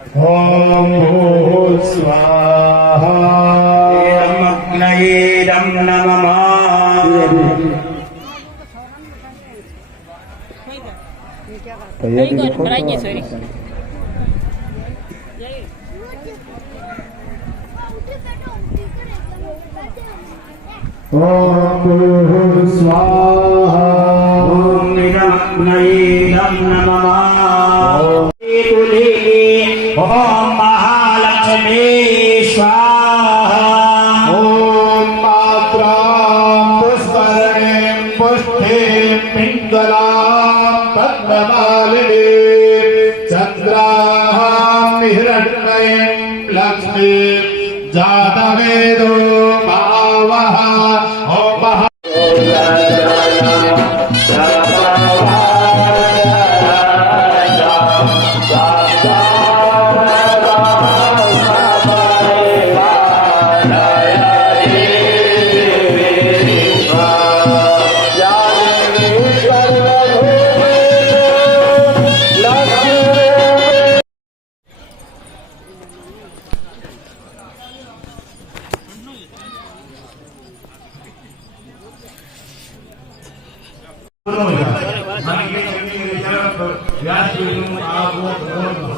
ॐ भूस्वाहा अग्नयेदं नमः ॐ भूस्वाहा ॐ अग्नयेदं नमः ॐ महालक्ष्मी स्वाहा ॐ मात्रां पुष्करणीं पुष्टिं पिङ्गलां पद्ममालिनीं चन्द्रां हिरण्मयीं लक्ष्मीं जातवेदो मावः ॐ महा व्यास